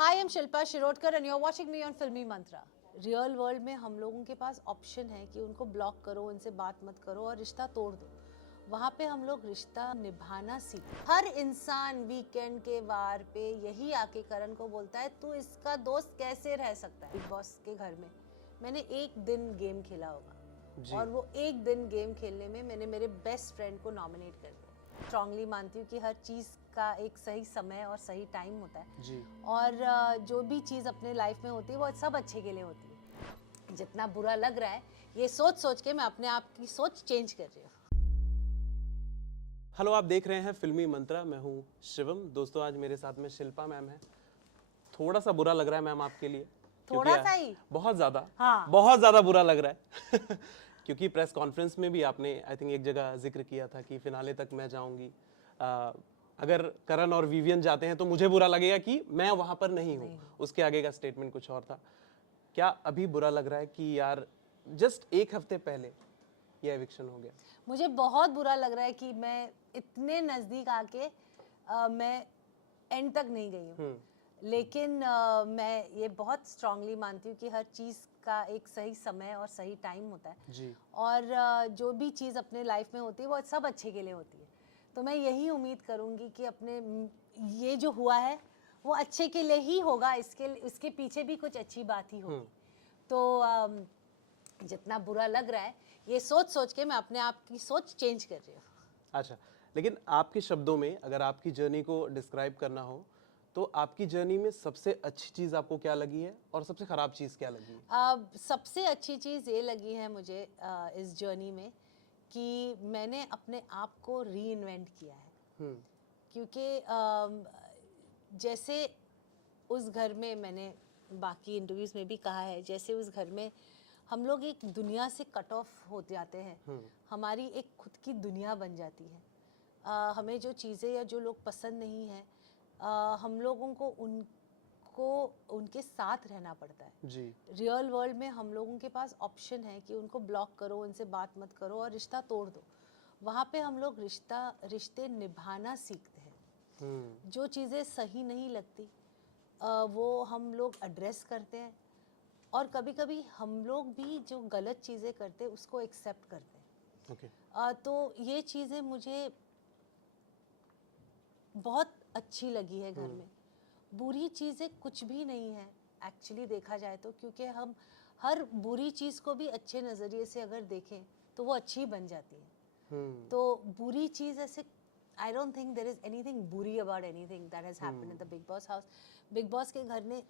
Hi, I'm Shilpa Shirodkar and you're watching me on Filmy Mantra. Real world में हम लोगों के पास option है कि उनको ब्लॉक करो, उनसे बात मत करो और रिश्ता तोड़ दो। वहाँ पे हम लोग रिश्ता निभाना सीखते। हर इंसान वीकेंड के वार पे यही आके करण को बोलता है तू इसका दोस्त कैसे रह सकता है। बिग बॉस के घर में मैंने एक दिन गेम खेला होगा और वो एक दिन गेम खेलने में मैंने मेरे बेस्ट फ्रेंड को नॉमिनेट कर दिया। स्ट्रांगली मानती हूँ कि हर चीज़ का एक सही समय और सही टाइम होता है जी। और जो भी चीज़ अपने लाइफ में होती है वो सब अच्छे के लिए होती है। जितना बुरा लग रहा है ये सोच सोच के मैं अपने आप की सोच चेंज कर रही हूँ। हेलो, आप देख रहे हैं फिल्मी मंत्रा। मैं हूँ शिवम। दोस्तों, आज मेरे साथ में शिल्पा मैम है। थोड़ा सा बुरा लग रहा है मैम आपके लिए, थोड़ा सा ही? बहुत ज़्यादा, हाँ। बहुत ज़्यादा बुरा लग रहा है क्योंकि प्रेस कॉन्फ्रेंस में भी आपने आई थिंक एक जगह जिक्र किया था कि फिनाले तक मैं जाऊंगी। अगर करण और विवियन जाते हैं तो मुझे बुरा लगेगा कि मैं वहां पर नहीं हूँ। उसके आगे का स्टेटमेंट कुछ और था। क्या अभी बुरा लग रहा है कि यार जस्ट एक हफ्ते पहले ये एविक्शन हो गया? मुझे बहुत बुरा लग रहा है कि मैं इतने नज़दीक आके मैं एंड तक नहीं गई हूँ। लेकिन मैं ये बहुत स्ट्रांगली मानती हूँ कि हर चीज़ का एक सही समय और सही टाइम होता है जी। और जो भी चीज़ अपने लाइफ में होती है वो सब अच्छे के लिए होती है। तो मैं यही उम्मीद करूँगी कि अपने ये जो हुआ है वो अच्छे के लिए ही होगा। इसके पीछे भी कुछ अच्छी बात ही होगी। तो जितना बुरा लग रहा है ये सोच सोच के मैं अपने आप की सोच चेंज कर रही हूँ। अच्छा, लेकिन आपके शब्दों में अगर आपकी जर्नी को डिस्क्राइब करना हो तो आपकी जर्नी में सबसे अच्छी चीज़ आपको क्या लगी है और सबसे खराब चीज़ क्या लगी है? सबसे अच्छी चीज़ ये लगी है मुझे इस जर्नी में कि मैंने अपने आप को री इन्वेंट किया है। क्योंकि जैसे उस घर में मैंने बाकी इंटरव्यूज़ में भी कहा है, जैसे उस घर में हम लोग एक दुनिया से कट ऑफ हो जाते हैं। हमारी एक खुद की दुनिया बन जाती है। हमें जो चीज़ें या जो लोग पसंद नहीं हैं हम लोगों को उनके साथ रहना पड़ता है। जी। रियल वर्ल्ड में हम लोगों के पास ऑप्शन है कि उनको ब्लॉक करो, उनसे बात मत करो और रिश्ता तोड़ दो। वहाँ पे हम लोग रिश्ते निभाना सीखते हैं। जो चीज़ें सही नहीं लगती वो हम लोग एड्रेस करते हैं और कभी-कभी हम लोग भी जो गलत चीज़ें करते हैं उसको एक्सेप्ट करते हैं। ओके। तो ये चीज़ें मुझे बहुत अच्छी लगी है घर में। बुरी चीज़ें कुछ भी नहीं है एक्चुअली देखा जाए तो, क्योंकि हम हर बुरी चीज़ को भी अच्छे नज़रिए से अगर देखें तो वो अच्छी बन जाती है। तो बुरी चीज़ ऐसे I don't think there is anything बुरी about anything that has happened in the Bigg Boss house. Bigg Boss के घर ने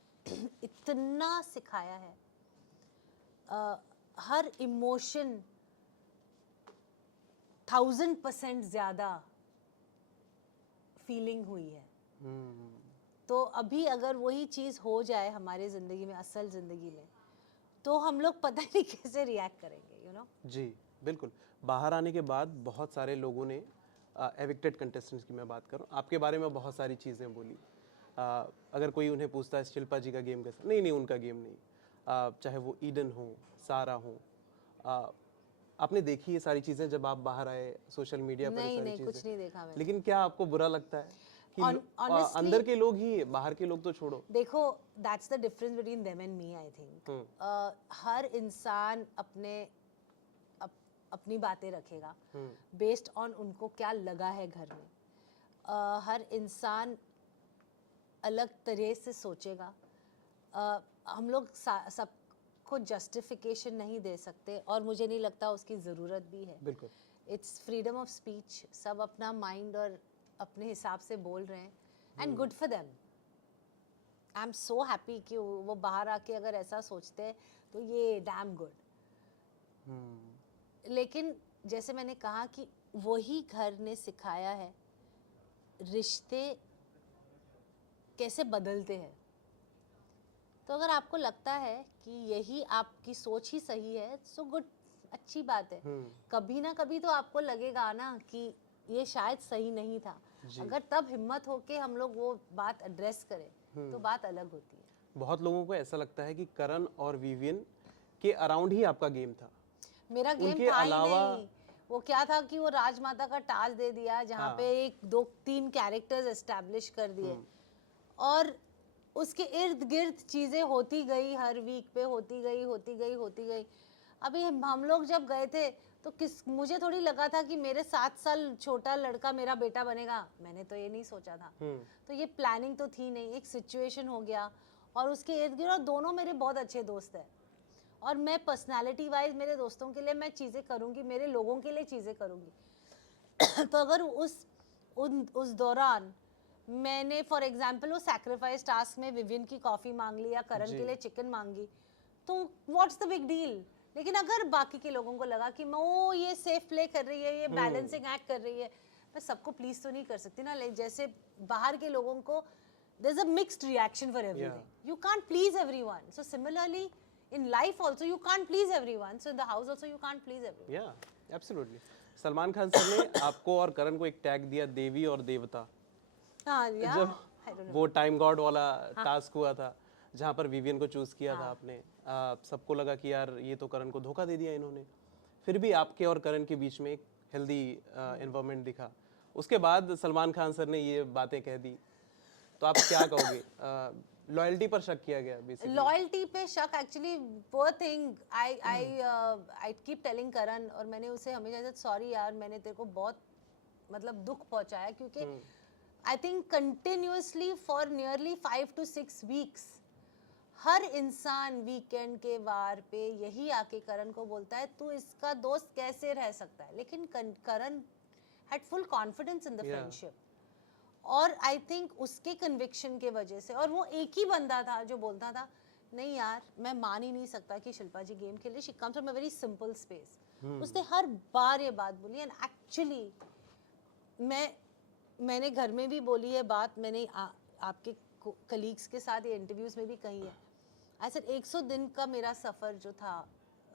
इतना सिखाया है। हर इमोशन 1000% ज़्यादा फीलिंग हुई है। तो अभी अगर वही चीज़ हो जाए हमारे ज़िंदगी में, असल ज़िंदगी में, तो हम लोग पता नहीं कैसे रिएक्ट करेंगे, यू नो। जी, बिल्कुल। बाहर आने के बाद बहुत सारे लोगों ने एविक्टेड कंटेस्टेंट्स की मैं बात करूं, आपके बारे में बहुत सारी चीज़ें बोली। अगर कोई उन्हें पूछता है शिल्पा जी का गेम कैसा, नहीं नहीं उनका गेम नहीं। चाहे वो ईडन हो, सारा हो, आपने देखी ये सारी चीज़ें जब आप बाहर आए, सोशल मीडिया पर ये सारी नहीं चीज़ें? कुछ नहीं देखा मैंने। लेकिन क्या आपको बुरा लगता है कि Honestly, अंदर के लोग ही, बाहर के लोग तो छोड़ो? देखो that's the difference between them and me I think. हर इंसान अपनी बातें रखेगा बेस्ड ऑन उनको क्या लगा है घर में। हर इंसान अलग तरह से सोचेगा। हम लोग सबको जस्टिफिकेशन नहीं दे सकते और मुझे नहीं लगता उसकी ज़रूरत भी है। बिल्कुल। It's freedom of speech. सब अपना माइंड और अपने हिसाब से बोल रहे हैं and good for them. I am so happy कि वो बाहर आके अगर ऐसा सोचते हैं तो ये डैम गुड। लेकिन जैसे मैंने कहा कि वही घर ने सिखाया है रिश्ते कैसे बदलते हैं। तो अगर आपको लगता है कि यही आपकी सोच ही सही है सो गुड, अच्छी बात है। कभी ना कभी तो आपको लगेगा ना कि ये शायद सही नहीं था। अगर तब हिम्मत हो के हम लोग वो बात एड्रेस करें तो बात अलग होती है। बहुत लोगों को ऐसा लगता है कि करण और विवियन के अराउंड ही आपका गेम था। मेरा गेम उनके था ही अलावा नहीं। वो क्या था कि वो राजमाता का टाज दे दिया जहाँ पे एक दो तीन कैरेक्टर्स एस्टैब्लिश कर दिए और उसके इर्द गिर्द चीजें होती गई, हर वीक पे होती गई। अभी हम लोग जब गए थे तो मुझे थोड़ी लगा था कि मेरे 7 साल छोटा लड़का मेरा बेटा बनेगा, मैंने तो ये नहीं सोचा था। तो ये प्लानिंग तो थी नहीं, एक सिचुएशन हो गया और उसके इर्द गिर्द, और दोनों मेरे बहुत अच्छे दोस्त हैं और मैं पर्सनालिटी वाइज मेरे दोस्तों के लिए मैं चीज़ें करूँगी, मेरे लोगों के लिए चीज़ें करूँगी। तो अगर उस दौरान मैंने फॉर एग्जांपल वो सैक्रिफाइस टास्क में विवियन की कॉफ़ी मांग ली या करण के लिए चिकन मांगी, तो व्हाट्स द बिग डील। लेकिन अगर बाकी के लोगों को लगा कि वो ये सेफ प्ले कर रही है, ये बैलेंसिंग एक्ट कर रही है, मैं सबको प्लीज तो नहीं कर सकती ना। लाइक जैसे बाहर के लोगों को there's a mixed reaction for everything. You can't please everyone. So similarly in life also you can't please everyone. So in the house also you can't please everyone. Yeah, absolutely. Salman Khan sir ने आपको और करण को एक tag दिया देवी और देवता। हाँ यार, जब वो टाइम गॉड वाला टास्क हुआ था जहाँ पर विवियन को चूज किया था आपने, सबको लगा कि यार ये तो करण को धोखा दे दिया इन्होंने। फिर भी आपके और करण के बीच में एक हेल्दी एनवायरनमेंट दिखा। उसके बाद सलमान खान सर ने ये बातें कह दी, तो आप क्या कहोगे? लॉयल्टी पर शक किया गया बेसिकली। लॉयल्टी पे शक, actually poor thing, I keep telling Karan, और मैंने उसे हमेशा सॉरी यार, मैंने तेरे को बहुत मतलब दुख पहुंचाया, क्योंकि I think continuously for nearly 5 to 6 weeks हर इंसान वीकेंड के वार पे यही आके करण को बोलता है तू इसका दोस्त कैसे रह सकता है। लेकिन Karan had full confidence in the friendship, और आई थिंक उसके कन्विक्शन के वजह से, और वो एक ही बंदा था जो बोलता था नहीं यार मैं मान ही नहीं सकता कि शिल्पा जी गेम खेल रही, she comes from a very simple space. उसने हर बार ये बात बोली, एंड एक्चुअली मैंने घर में भी बोली है बात, मैंने आपके कलीग्स के साथ ये इंटरव्यूज में भी कही है। ऐसे 100 दिन का मेरा सफ़र जो था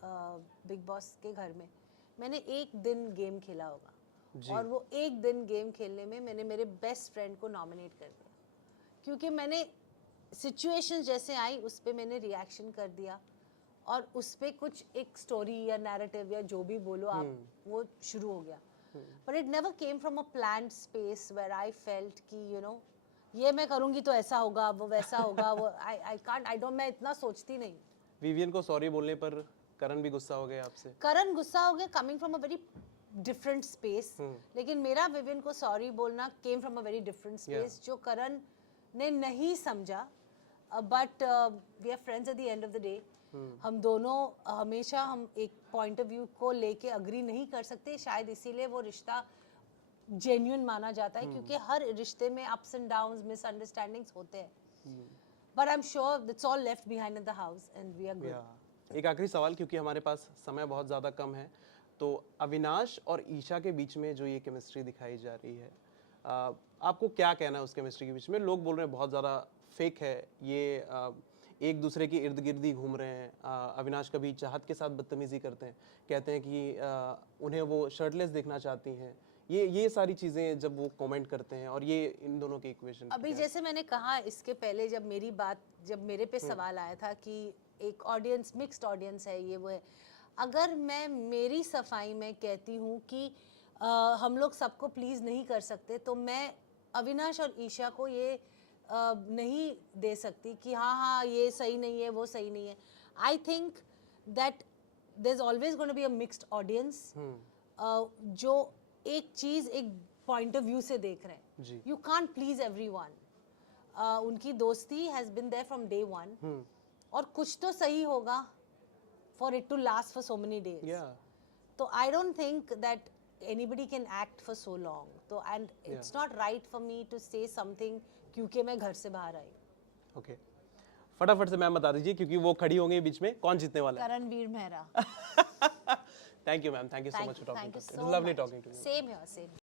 बिग बॉस के घर में, मैंने एक दिन गेम खेला होगा, और वो एक दिन गेम खेलने में मैंने मेरे बेस्ट फ्रेंड को नॉमिनेट कर दिया, क्योंकि मैंने सिचुएशन जैसे आई उस पर मैंने रिएक्शन कर दिया, और उस पर कुछ एक स्टोरी या नैरेटिव या जो भी बोलो आप, वो शुरू हो गया। But it never came from a planned space where I felt कि यू नो ये मैं करूंगी तो ऐसा होगा, वो वैसा होगा, वो आई डोंट, मैं इतना सोचती नहीं। विवियन को सॉरी बोलने पर करण भी गुस्सा हो गया आपसे? करण गुस्सा हो गया coming from a very different space, लेकिन मेरा विवियन को सॉरी बोलना came from a very different space, जो करण ने नहीं समझा। But we are friends at the end of the day. हम दोनों हमेशा हम एक पॉइंट ऑफ व्यू को लेके अग्री नहीं कर सकते, शायद इसीलिए वो रिश्ता जेन्युइन माना जाता है, क्योंकि हर रिश्ते में अप्स एंड डाउन्स, मिसअंडरस्टैंडिंग्स होते हैं। But I am sure that's all left behind in the house and we are good. एक आखिरी सवाल, क्योंकि हमारे पास समय बहुत ज़्यादा कम है, तो अविनाश और ईशा के बीच में जो ये केमिस्ट्री दिखाई जा रही है, आपको क्या कहना है उस केमिस्ट्री के बीच में? लोग बोल रहे हैं बहुत ज़्यादा फेक है ये, एक दूसरे के इर्द गिर्द ही घूम रहे हैं। अविनाश कभी चाहत के साथ बदतमीजी करते हैं, कहते हैं कि उन्हें वो शर्टलेस देखना चाहती हैं। ये सारी चीज़ें जब वो कमेंट करते हैं, और ये इन दोनों के इक्वेशन। अभी जैसे मैंने कहा इसके पहले, जब मेरे पे सवाल आया था कि एक ऑडियंस, मिक्स्ड ऑडियंस है, ये वो है, अगर मैं मेरी सफाई में कहती हूँ कि हम लोग सबको प्लीज़ नहीं कर सकते, तो मैं अविनाश और ईशा को ये नहीं दे सकती कि हाँ ये सही नहीं है, वो सही नहीं है। I think that there is always going to be a mixed audience, जो एक चीज़ एक पॉइंट ऑफ व्यू से देख रहे हैं। You can't please everyone. उनकी दोस्ती has been there from day one, और कुछ तो सही होगा for it to last for so many days. तो I don't think that anybody can act for so long, तो and it's not right for me to say something क्योंकि मैं घर से बाहर आई। ओके, फटाफट से मैम बता दीजिए, क्योंकि वो खड़ी होंगी बीच में, कौन जीतने वाला है? Karanveer Mehra. Thank you ma'am, thank you so much for talking to us. It was lovely talking to you. Same here, same.